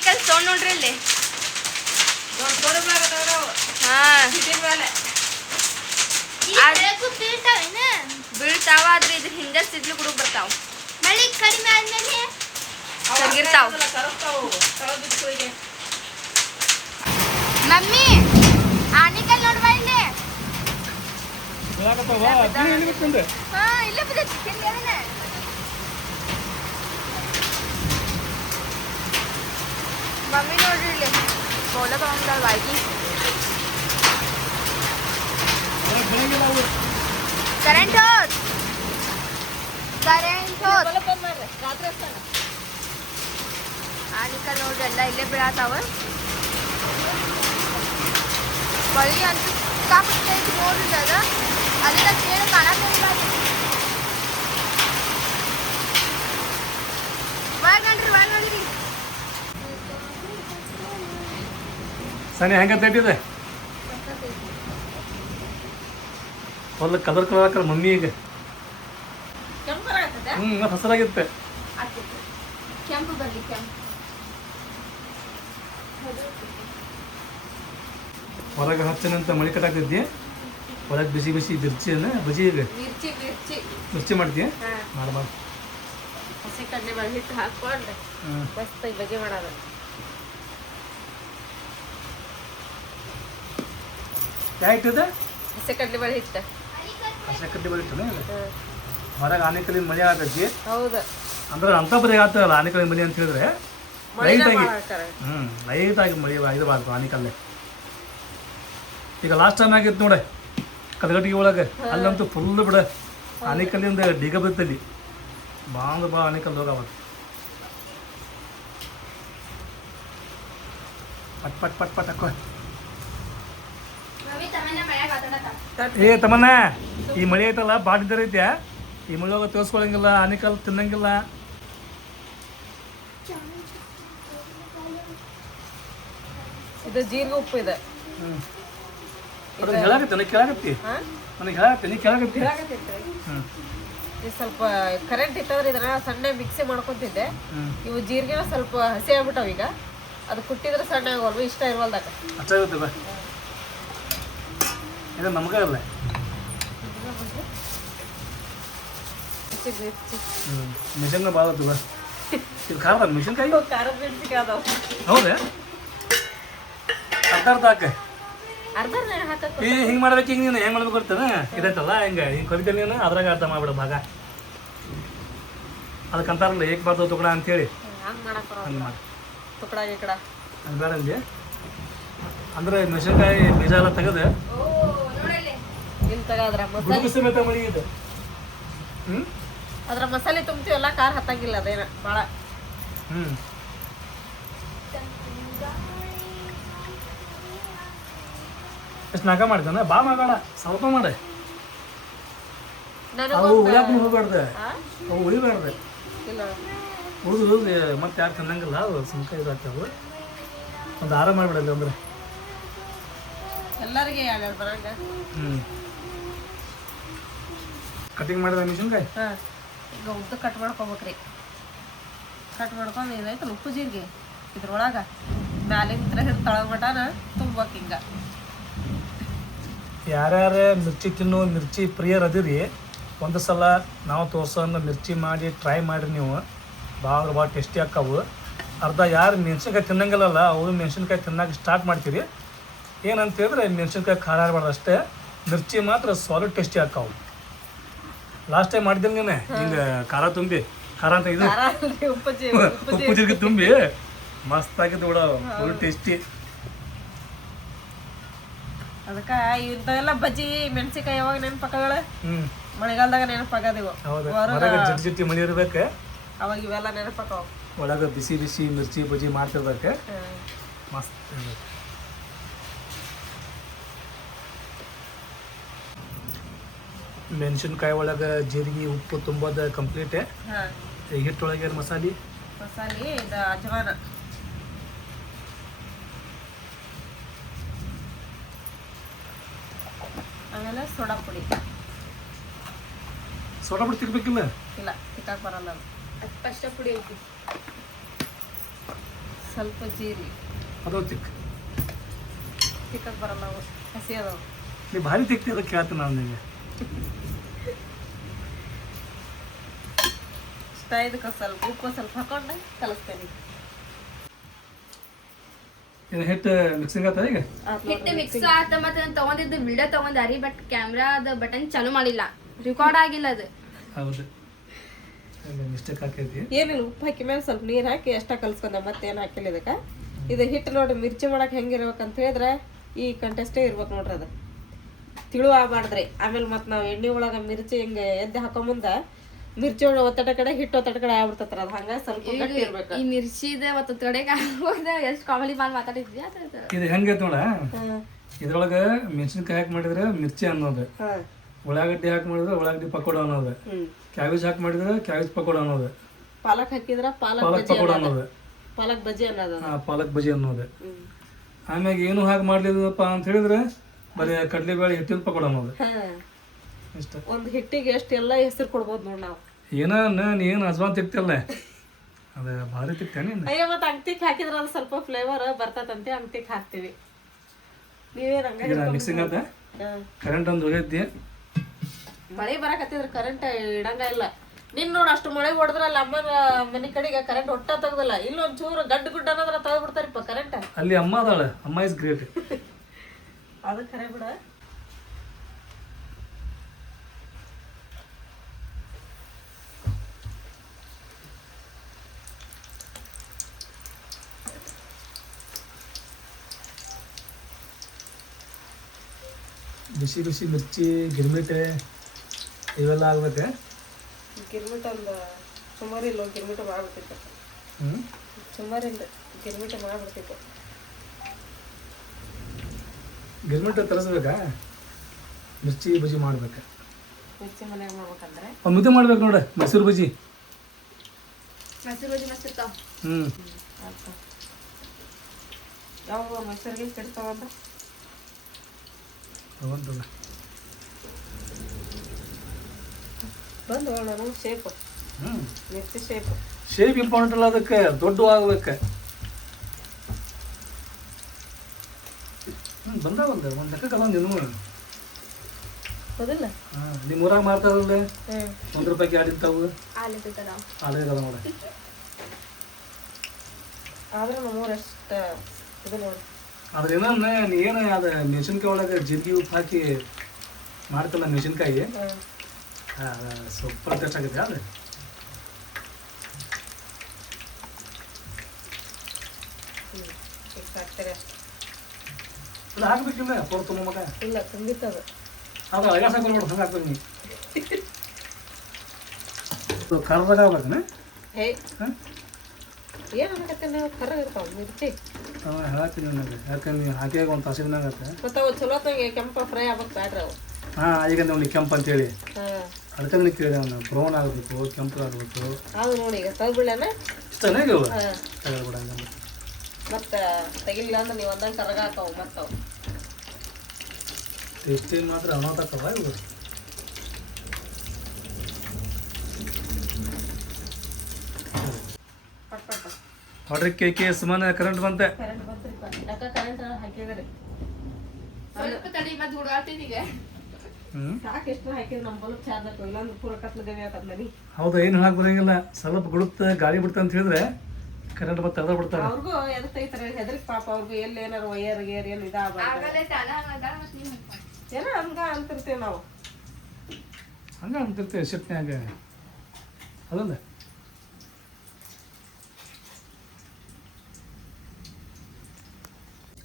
ಆನಿಕಲ್ ತೊಗೊಂಡ್ ನೋಡ್ರಿ ಇಲ್ಲಿ ಬೀಳ್ತಾವ ಆದ್ರೆ ಇದ್ರ ಹಿಂದೆ ಸಿಡ್ಲು ಕೂಡ ಬರ್ತಾವ ಮಳಿ ಕಡಿಮೆ ಆದ್ಮೇಲೆ ಸರಿಗಿರ್ತಾವ ಮಮ್ಮಿ ಆನಿಕಲ್ ನೋಡ್ಬಾ ಇಲ್ಲಿ ಇಲ್ಲೇ ಮಮ್ಮಿ ನೋಡ್ರಿ ಇಲ್ಲಿ ಬೋಲ ತಗೊಂಡಲ್ ಬಾಗಿ ಕರೆಂಟ್ ಹೋದ್ ಆನಿಕಲ್ ನೋಡ್ರಿ ಎಲ್ಲ ಇಲ್ಲೇ ಬೀಳಾತಾವ ಬಳಿ ಅಂತ ಸಿಕ್ಕಾಪಟ್ಟೈತಿ ನೋಡ್ರಿ ಅದ ಅಲ್ಲಿಂದ ಕೇಳ ಕಾಣಕ್ಕಿಲ್ಲ ಬಾಳ್ರಿ ಸನಿ ಹೆಂಗ ತಟ್ಟಿದೆ ಹೊಲ ಕಲರ್ ಹಾಕಲ್ಲ ಮಮ್ಮಿ ಈಗ ಹಸರಾಗಿತ್ತೆ ಕೆಂಪು ಬರ್ಲಿ ಕೆಂಪು ಹೊರಗೆ ಹಚ್ಚನಂತ ಮಳಿ ಕಟ್ಟಾಕತ್ತಿ ಒಳಗೆ ಬಿಸಿ ಬಿಸಿ ಮಿರ್ಚಿನ ಬಜಿ ಈಗ ಮಿರ್ಚಿ ಮಾಡ್ತೀಯ ಮಾಡ್ಬಾರ್ದು ಹಸಿ ಕಡ್ಲೆ ಮಾಡಿ ಹಿಟ್ಟು ಹಾಕೊಂಡು ಮಸ್ತ್ ಬಜಿ ಮಾಡೋದು ಯಾಕಿದೆ ಹಸಿ ಕಡ್ಲೆ ಬೇಳೆ ಹಿಟ್ಟು ಹಸಿ ಕಡ್ಲೆ ಬೇಳೆ ಹಿಟ್ಟು ಹೊರಗೆ ಆನೆಕಲ್ಲಿನ ಮಳೆ ಆಗತ್ತಿ ಹೌದು ಅಂದ್ರೆ ಅಂತ ಬರೀ ಆಗ್ತದಲ್ಲ ಆನೆಕಲ್ಲಿನ ಮಳೆ ಅಂತ ಹೇಳಿದ್ರೆ ಲೈಟಾಗಿ ಲೈಟಾಗಿ ಮಳೆ ಇರಬಾರ್ದು ಆನೆಕಲ್ಲೇ ಈಗ ಲಾಸ್ಟ್ ಟೈಮ್ ಆಗಿತ್ತು ನೋಡೆ ಕದಗಟ್ಟಿಗೆ ಒಳಗೆ ಅಲ್ಲಂತೂ ಫುಲ್ ಬಿಡ ಆನೆಕಲ್ಲಿಂದ ಡಿಗ ಬರ್ತಲ್ಲಿ ಬಾ ಆನೆಕಲ್ಲು ಹೋಗವ ಪಟ್ ಪಟ್ ಪಟ್ ಪಟ್ ಹಾಕೋ ಏ ತಮ್ಮನ್ನ ಈ ಮಳೆ ಐತಲ್ಲ ಬಾಡಿದ್ದಾರೆ ಐತ್ಯಾ ಈ ಮಳೆ ಹೋಗ ತೋರಿಸ್ಕೊಳಂಗಿಲ್ಲ ಆನೆಕಲ್ ತಿನ್ನಂಗಿಲ್ಲ ಇದು ಜೀರಿಗೆ ಉಪ್ಪು ಇದೆ ಹೇಳಾಕತ್ತಿ ನನಗೆ ಕೇಳಾಕತ್ತಿ ನನಗೆ ಹೇಳಾಕತ್ತಿ ನೀ ಕೇಳಾಕತ್ತಿ ಇದು ಸ್ವಲ್ಪ ಕರೆಂಟ್ ಇತ್ತಂದ್ರೆ ಇದನ್ನ ಸಣ್ಣ ಮಿಕ್ಸಿ ಮಾಡ್ಕೊತಿದ್ದೆ ಇವು ಜೀರಿಗೆನ ಸ್ವಲ್ಪ ಹಸಿ ಆಗ್ಬಿಟ್ಟವ ಈಗ ಅದು ಕುಟ್ಟಿದ್ರೆ ಸಣ್ಣ ಆಗೋಲ್ವ ಇಷ್ಟ ಇರುವಲ್ದಾಗ ಅಷ್ಟಾಗುತ್ತೆ ಬಾ ಇದು ನಮಗಲ್ಲ ಮಿಷನ್ ಭಾಳ ಬಾ ಇದು ಖಾರ ಮಿಷನ್ಕಾಯಿ ಖಾರದ ಮೆಣಸಿನ್ಕಾಯಿ ಅದಾವ ಹೌದಾ ಅರ್ಧ ಹಾಕ ಏ ಹಿಂಗೆ ಮಾಡ್ಬೇಕು ಹಿಂಗೆ ನೀನು ಹೆಂಗೆ ಮಾಡ್ಬೇಕು ಬರ್ತಾನೆ ಇದೈತಲ್ಲ ಹಿಂಗೆ ಹಿಂಗೆ ಕರಿತೇನೆ ನೀನು ಅದ್ರಾಗ ಅರ್ಥ ಮಾಡ್ಬಿಡ ಭಾಗ ಅದಕ್ಕಂತಾರಲ್ಲ ಏಕ್ ಬರ್ತವೆ ತುಕಡ ಅಂತೇಳಿ ಹಂಗೆ ಮಾಡಿ ತುಕಡ ಗಿಕಡ ಅದು ಬೇಡ ಅಂದಿ ಅಂದ್ರೆ ಮೆಣಸಿನ್ಕಾಯಿ ಬೀಜ ಎಲ್ಲ ತೆಗೆದು ಸಮೇತ ಮಳಿ ಇದೆ ಅದ್ರ ಮಸಾಲೆ ತುಂಬ್ತೀವಲ್ಲ ಖಾರ ಹತ್ತಂಗಿಲ್ಲ ಅದೇನ ಭಾಳ ಎಷ್ಟು ನಾಕ ಮಾಡ್ತಾನೆ ಬಾ ಮಾಡಬೇಡ ಸ್ವಲ್ಪ ಮಾಡೆ ಅವು ಉಳಿಯಾಕ ಹೋಗ್ಬಾರ್ದು ಅವು ಉಳಿಬಾರ್ದು ಉಳಿದು ಮತ್ತೆ ಯಾರು ತಿನ್ನಂಗಿಲ್ಲ ಅದು ಸಂಕಾಯಿ ಇದಾಗ್ತವೆ ಒಂದು ಆರಾಮ ಮಾಡಿಬಿಡಲ್ಲ ಅಂದ್ರೆ ಎಲ್ಲರಿಗೆ ಬರಂಗ ಕಟಿಂಗ್ ಮಾಡಿದ ಮೆಣಸಿನ್ಕಾಯಿ ಈಗ ಉದ್ದ ಕಟ್ ಮಾಡ್ಕೊಬೇಕ್ರಿ ಕಟ್ ಮಾಡ್ಕೊಂಡು ಇದೈತಲ್ಲ ಉಪ್ಪು ಜೀರಿಗೆ ಇದ್ರೊಳಗೆ ಮ್ಯಾಲಿಂತ್ರ ಹಿಡಿದು ತಳಮಟನ ತುಂಬ್ಬೇಕು ಹಿಂಗೆ ಯಾರ್ಯಾರು ಮಿರ್ಚಿ ತಿನ್ನೋ ಮಿರ್ಚಿ ಪ್ರಿಯರ್ ಅದಿರಿ ಒಂದು ಸಲ ನಾವು ತೋರ್ಸೋನ್ನ ಮಿರ್ಚಿ ಮಾಡಿ ಟ್ರೈ ಮಾಡಿರಿ ನೀವು ಭಾಳ ಟೇಸ್ಟಿ ಆಕ್ಕವು ಅರ್ಧ ಯಾರು ಮೆಣಸಿನ್ಕಾಯಿ ತಿನ್ನಂಗಿಲ್ಲಲ್ಲ ಅವರು ಮೆಣಸಿನ್ಕಾಯಿ ತಿನ್ನಕ್ಕೆ ಸ್ಟಾರ್ಟ್ ಮಾಡ್ತೀರಿ ಏನಂತ ಹೇಳಿದ್ರೆ ಮೆಣಸಿನ್ಕಾಯಿ ಖಾರ ಇರಬಾರ್ದು ಅಷ್ಟೇ ಮಿರ್ಚಿ ಮಾತ್ರ ಸಾಲಿಡ್ ಟೇಸ್ಟಿ ಆಕ್ಕವು ಲಾಸ್ಟ್ ಟೈಮ್ ಮಾಡಿದ್ದೀನಿ ನೀನು ಹಿಂಗೆ ಖಾರ ತುಂಬಿ ಖಾರ ಅಂತ ಇದು ಉಪ್ಪು ಜೀರಿಗೆ ತುಂಬಿ ಮಸ್ತ್ ಆಗಿತ್ತು ಬಿಡ ಫುಲ್ ಟೇಸ್ಟಿ ಅದಕ್ಕೆ ಇಂಥವೆಲ್ಲ ಬಜ್ಜಿ ಮೆಣಸಿನ್ಕಾಯಿ ಯಾವಾಗ ನೆನಪಾಕಗಳ ಮಳೆಗಾಲದಾಗ ನೆನಪಾಗದಿವು ಜಟ್ಟಿ ಮಳಿ ಇರ್ಬೇಕು ಅವಾಗ ಇವೆಲ್ಲ ನೆನಪಾಕವ ಒಳಗೆ ಬಿಸಿ ಬಿಸಿ ಮಿರ್ಚಿ ಬಜ್ಜಿ ಮಾಡ್ತಿರ್ಬೇಕು ಮಸ್ತ್ ಮೆಣಸಿನ್ಕಾಯಿ ಒಳಗೆ ಜೀರಿಗೆ ಉಪ್ಪು ತುಂಬೋದು ಕಂಪ್ಲೀಟ್ ಹಿಟ್ಟೊಳಗೆ ಮಸಾಲೆ ಇದು ಅಜವಾನ ಆಮೇಲೆ ಸೋಡಾ ಪುಡಿ ತಿಕ್ಬೇಕಿಲ್ಲ ಇಲ್ಲ ತಿಕ್ಕಕ್ಕೆ ಬರಲ್ಲ ಅದು ಫಸ್ಟ್ ಪುಡಿ ಐತಿ ಸ್ವಲ್ಪ ಜೀರಿಗೆ ಅದು ತಿಕ್ಕಕ್ಕೆ ಬರಲ್ಲ ಅವು ಹಸಿ ಅದಾವು. ನೀವು ಭಾರಿ ತಿಕ್ತಿ ಅದಕ್ಕೆ ಕೇಳ್ತೀನಿ ನಾನು ನಿಮಗೆ. ಇಷ್ಟ ಇದಕ್ಕೆ ಸ್ವಲ್ಪ ಉಪ್ಪು ಸ್ವಲ್ಪ ಹಾಕೊಂಡು ಕಲಿಸ್ತೇನೆ. ಏನು ಹಿಟ್ಟು ಮಿಕ್ಸಿಂಗ್ ಆತ ಈಗ? ಹಿಟ್ಟು ಮಿಕ್ಸ್ ಆತ. ಮತ್ತೆ ನಾನು ತಗೊಂಡಿದ್ದು ವಿಡಿಯೋ ತಗೊಂಡಾರಿ, ಬಟ್ ಕ್ಯಾಮ್ರಾದ ಬಟನ್ ಚಾಲು ಮಾಡಿಲ್ಲ, ರೆಕಾರ್ಡ್ ಆಗಿಲ್ಲ ಅದು. ಹೌದು, ಮಿಸ್ಟೇಕ್ ಹಾಕೈತಿ. ಏನಿಲ್ಲ, ಉಪ್ಪು ಹಾಕಿ ಮೇಲೆ ಸ್ವಲ್ಪ ನೀರು ಹಾಕಿ ಎಷ್ಟ ಕಲ್ಸ್ಕೊಂಡೆ, ಮತ್ತೇನು ಹಾಕಿಲ್ಲ ಇದಕ್ಕೆ. ಇದು ಹಿಟ್ಟು ನೋಡ್ರಿ ಮಿರ್ಚಿ ಮಾಡಕ್ಕೆ ಹೆಂಗಿರ್ಬೇಕಂತ ಹೇಳಿದ್ರೆ ಈ ಕಂಟೆಸ್ಟೇ ಇರ್ಬೇಕು ನೋಡ್ರಿ. ಅದು ತಿಳು ಆಗ್ಬಾರ್ದ್ರಿ. ಆಮೇಲೆ ಮತ್ತೆ ನಾವು ಎಣ್ಣೆ ಒಳಗೆ ಮಿರ್ಚಿ ಹಿಂಗೆ ಎದ್ದು ಹಾಕೋ ಮುಂದೆ ಮಿರ್ಚಿ ಒಳಗೆ ಒತ್ತಡ ಕಡೆ ಹಿಟ್ಟು ಒತ್ತಡ ಕಡೆ ಆಗ್ಬಿಡ್ತತ್ರ. ಅದು ಹಂಗ ಸ್ವಲ್ಪ ಗಟ್ಟಿ ಇರ್ಬೇಕು. ಈ ಮಿರ್ಚಿದ ಮತ್ತು ಕಡೆಗೆ ಎಷ್ಟು ಕಾಮಿಡಿ ಮಾಡಿ ಮಾತಾಡಿದ್ವಿ. ಇದು ಹೆಂಗೈತೆ ನೋಡ, ಇದ್ರೊಳಗೆ ಮೆಣಸಿನ್ಕಾಯಿ ಹಾಕಿ ಮಾಡಿದ್ರೆ ಮಿರ್ಚಿ ಅನ್ನೋದು, ಉಳ್ಳಾಗಡ್ಡಿ ಹಾಕಿ ಮಾಡಿದ್ರೆ ಉಳ್ಳಾಗಡ್ಡಿ ಪಕೋಡ ಅನ್ನೋದು, ಕ್ಯಾಬೇಜ್ ಹಾಕಿ ಮಾಡಿದ್ರೆ ಕ್ಯಾಬೇಜ್ ಪಕೋಡ ಅನ್ನೋದು, ಪಾಲಕ್ ಹಾಕಿದ್ರ ಪಾಲಕ್ ಪಕೋಡ ಅನ್ನೋದು, ಪಾಲಕ್ ಬಜ್ಜಿ ಅನ್ನೋದು, ಪಾಲಕ್ ಬಜ್ಜಿ ಅನ್ನೋದು. ಆಮ್ಯಾಗ ಏನು ಹಾಕಿ ಮಾಡ್ಲಿಲ್ಲಪ್ಪ ಅಂತ ಹೇಳಿದ್ರೆ ಬರೀ ಕಡ್ಲೆಬೇಳೆ ಹಿಟ್ಟಿನ ಪಕೋಡ ಅನ್ನೋದು. ಇಷ್ಟ. ಒಂದು ಹಿಟ್ಟಿಗೆ ಎಷ್ಟೆಲ್ಲ ಹೆಸರು ಕೊಡ್ಬೋದು ನೋಡಿ ನಾವು. ಏನು ಅಜ್ವಾನ್ ತಿಕ್ತಿಲ್ಲ, ಅದ ಭಾರಿ ತಿಕ್ತೇನೆ. ಅಯ್ಯ ಮತ್ತೆ ಅಂಗತಿಗೆ ಹಾಕಿದ್ರೆ ಅದು ಸ್ವಲ್ಪ ಫ್ಲೇವರ್ ಬರ್ತದಂತೆ ಅಂಗತಿಗೆ ಹಾಕ್ತಿವಿ. ನೀವೇನು ಮಿಕ್ಸಿಂಗ್ ಆತ. ಕರೆಂಟ್ ಒಂದು ಹೋಗೈತಿ. ಮಳೆ ಬರಕತ್ತಿದ್ರೆ ಕರೆಂಟ್ ಇಡಂಗ ಇಲ್ಲ. ನಿನ್ ನೋಡು ಅಷ್ಟು ಮಳೆ ಹೊಡೆದ್ರ ಅಲ್ಲಿ ಅಮ್ಮನ ಮನೆ ಕಡೆಗೆ ಕರೆಂಟ್ ಒಟ್ಟ ತೆಗ್ದಲ್ಲ. ಇಲ್ಲೊಂದ್ ಚೂರು ಗಡ್ಡು ಗುಡ್ಡ ಅನ್ನೋದ್ರ ತೆಗೆದು ಬಿಡ್ತಾರಿಪ್ಪ ಕರೆಂಟ್. ಅಲ್ಲಿ ಅಮ್ಮ ಅದಾಳ, ಅಮ್ಮ ಇಸ್ ಗ್ರೇಟ್. ಅದು ಖರೆ ಬಿಡ. ಬಿಸಿ ಬಿಸಿ ಮಿರ್ಚಿ ಗಿರ್ಮಿಟೆ ಇವೆಲ್ಲ ಆಗ್ಬೇಕು. ಗಿರ್ಮಿಟ ಒಂದು ಸುಮಾರು ಇಲ್ಲ, ಗಿರ್ಮಿಟ ಮಾಡ್ಬಿಡ್ತಿತ್ತು. ಸುಮಾರಿಂದ ಗಿರ್ಮಿಟ ಮಾಡ್ಬಿಡ್ತಿತ್ತು. ಗಿರ್ಮಿಟ ತರಿಸ್ಬೇಕಾ? ಮಿರ್ಚಿ ಬಜ್ಜಿ ಮಾಡ್ಬೇಕು. ಮಿರ್ಚಿ ಮನ್ಯಾಗ ಮಾಡ್ಬೇಕಂದ್ರೆ ಒಂದು ಮುದ್ದೆ ಮಾಡ್ಬೇಕು ನೋಡ, ಮೈಸೂರು ಬಜ್ಜಿ. ಮೈಸೂರು ಬಜ್ಜಿ ಮಸ್ತ್ ಇರ್ತಾವ. ಯಾವ ಮೈಸೂರಿಗೆ ಕೆಡ್ತಾವಂತ ತಗೊಂತಲ್ಲ ಬಂದು ನಾನು ಶೇಪ್ ಮಿರ್ಚಿ ಶೇಪ್ ಇಂಪಾರ್ಟೆಂಟ್ ಅಲ್ಲ, ಅದಕ್ಕೆ ದೊಡ್ಡ ಆಗ್ಬೇಕು. ಬಂದಾವ ಒಂದು ಲೆಕ್ಕಕ್ಕೆ ಅದ ನೀನು ಹೌದಿಲ್ಲ. ನಿಮ್ಮ ಊರಾಗ ಮಾರ್ತಾರಲ್ಲ ₹1 ಎರಡು ಇಂತಾವು ಆಲೇ ಅದ ನೋಡ. ಆದ್ರೆ ನಮ್ಮೂರು ಎಷ್ಟು ಇದು ನೋಡಿ. ಆದ್ರೆ ಏನು ಅದು ಮೆಣಸಿನ್ಕಾಯಿ ಒಳಗೆ ಜೀರಿಗೆ ಉಪ್ಪು ಹಾಕಿ ಮಾಡ್ತಲ್ಲ ಮೆಣಸಿನ್ಕಾಯಿ, ಸೂಪರ್ ಟೇಸ್ಟ್ ಆಗುತ್ತೆ. ಅದು ಅದು ಹಾಕ್ಬೇಕಿಲ್ಲ ಪೋರ್ ತುಂಬ ಮಗ ಇಲ್ಲ ತುಂಬಿತ್ತದು. ಅದು ಅಳಗ ಸಾಕು ನೋಡು, ಹಂಗೆ ಹಾಕ್ಬೇಕು ನೀ. ಕರ್ದಾಗ ಆಗ್ಬೇಕನ ಹೇ ಏನು ಅನ್ನಕತ್ತೆ ನೀವು ಕರ್ರ ಇರ್ತಾವ ಮಿರ್ಚಿ. ಹೇಳ್ತೀನಿ ನನಗೆ, ಯಾಕಂದ್ರೆ ನೀವು ಹಾಕಿಯಾಗ ಒಂದು ತಾಸಿನಾಗತ್ತೆ. ಮತ್ತು ಅವು ಚಲೋ ಕೆಂಪ ಫ್ರೈ ಆಗ್ಬೇಕು ಬ್ಯಾಡ್ರಿ ಅವು. ಈಗ ನೋಡಿ ಕೆಂಪು ಅಂತೇಳಿ ಅದಕ್ಕೆ ನನಗೆ ಕೇಳಿದೆ, ಅವನು ಬ್ರೌನ್ ಆಗಬೇಕು ಕೆಂಪು ಆಗಬೇಕು. ಅದು ನೋಡಿ ಈಗ ತಗ್ಬಿಡ್ಲೇನ ಇಷ್ಟನೇ ಇವು ತಗೊಳ್ಬಿಡಂಗ. ಮತ್ತು ತೆಗಿಲಿಲ್ಲ ಅಂದ್ರೆ ನೀವು ಒಂದಂಗೆ ಕರ್ಗ ಹಾಕವು ಮತ್ತು ಅವು ಟೇಸ್ಟಿ ಮಾತ್ರ ಅನಾಥಕ್ಕವ ಇವು. ಆರ್ಡ್ರ್ ಕೇಕೆ ಸುಮ್ಮನೆ ಕರೆಂಟ್ ಬಂತೆ. ಕರೆಂಟ್ ಬಂತ್ರಿಪ್ಪ, ಯಾಕೆ ಕರೆಂಟ್ ಹಾಕಿದ್ರಿ ಸ್ವಲ್ಪ ತಡಿ ಮತ್ತೆ ಹುಡುಗಾಡ್ತಿದ್ದೀಗ. ಸಾಕು ಎಷ್ಟು ಹಾಕಿದ್ರೆ ನಮ್ಮ ಬಲ್ಬ್ ಚಾರ್ಜ್ ಹಾಕೋ, ಇಲ್ಲಾಂದ್ರೆ ಪೂರ ಕತ್ಲು ಗವಿ ಆಕತ್ ಮನಿ. ಹೌದಾ, ಏನು ಹೇಳಕ್ ಬರಂಗಿಲ್ಲ. ಸ್ವಲ್ಪ ಗುಡುತ್ತ ಗಾಳಿ ಬಿಡ್ತ ಅಂತ ಹೇಳಿದ್ರೆ ಕರೆಂಟ್ ಮತ್ತೆ ತೆಗೆದ ಬಿಡ್ತಾರೆ. ಅವ್ರಿಗೂ ಎದಕ್ ತೆಗಿತಾರೆ ಹೆದರ್ಕ್ ಪಾಪ. ಅವ್ರಿಗೂ ಎಲ್ಲಿ ಏನಾರು ವಯರ್ ಗೇರ್ ಏನು ಇದಾಗಬಾರ್ದು ಏನೋ ಹಂಗ ಅಂತಿರ್ತೀವಿ ನಾವು. ಹಂಗ ಅಂತಿರ್ತೇವೆ ಶಿಫ್ಟ್ನ್ಯಾಗ ಅದಲ್ಲ.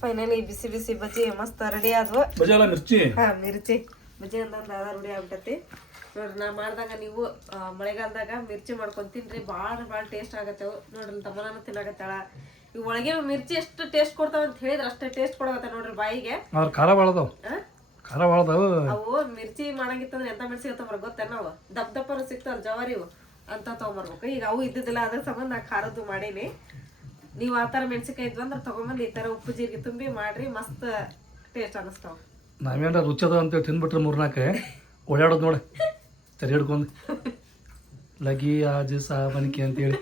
ಫೈನಲಿ ಬಿಸಿ ಬಿಸಿ ಬಜ್ಜಿ ಮಸ್ತ್ ರೆಡಿ ಆದ್ವು. ಬಜ್ಜಿ ಅಲ್ಲ ಮಿರ್ಚಿ. ಮಿರ್ಚಿ ಬಜ್ಜಿ ಅಂತಂದ್ರೆ ಅದ ರೂಢಿ ಆಗ್ಬಿಟ್ಟತಿ ನೋಡ್ರಿ. ನಾ ಮಾಡಿದಾಗ ನೀವು ಮಳೆಗಾಲದಾಗ ಮಿರ್ಚಿ ಮಾಡ್ಕೊಂಡು ತಿನ್ರಿ, ಭಾಳ ಟೇಸ್ಟ್ ಆಗತ್ತವು ನೋಡ್ರಿ. ತಮ್ಮನ ತಿನ್ನಾಗತ್ತಾಳ. ಇವು ಒಳಗಿನ ಮಿರ್ಚಿ ಎಷ್ಟು ಟೇಸ್ಟ್ ಕೊಡ್ತಾವ ಅಂತ ಹೇಳಿದ್ರೆ ಅಷ್ಟೇ ಟೇಸ್ಟ್ ಕೊಡಗತ್ತ ನೋಡ್ರಿ ಬಾಯಿಗೆ. ಅವ್ರ ಖಾರ ಬಾಳದವು, ಖಾರ ಬಾಳದವು. ಅವು ಮಿರ್ಚಿ ಮಾಡಂಗಿತ್ತಂದ್ರೆ ಎಂತ ಮಿರ್ಚಿ ತಗೊಂಬರ್ ಗೊತ್ತ ನಾವು, ದಪ್ಪನ ಸಿಗ್ತಾವಲ್ಲ ಜವಾರಿವು ಅಂತ ತಗೊಂಬರ್ಬೇಕು. ಈಗ ಅವು ಇದ್ದಿದ್ದಿಲ್ಲ, ಅದ್ರ ಸಂಬಂಧ ನಾ ಖಾರದ್ದು ಮಾಡೀನಿ. ನೀವು ಆ ಥರ ಮೆಣಸಿನ್ಕಾಯಿ ಇದ್ವು ಅಂದ್ರೆ ತಗೊಂಬಂದು ಈ ಥರ ಉಪ್ಪು ಜೀರಿಗೆ ತುಂಬಿ ಮಾಡ್ರಿ, ಮಸ್ತ್ ಟೇಸ್ಟ್ ಅನ್ನಿಸ್ತಾವ. ನಾವೇನ ರುಚದ ಅಂತೇಳಿ ತಿಂದ್ಬಿಟ್ರೆ 3-4 ಓಡಾಡೋದು ನೋಡಿ, ತಲೆ ಹಿಡ್ಕೊಂಡು ಲಗಿ ಆಜು ಸಾಬನಿಕೆ ಅಂತೇಳಿ.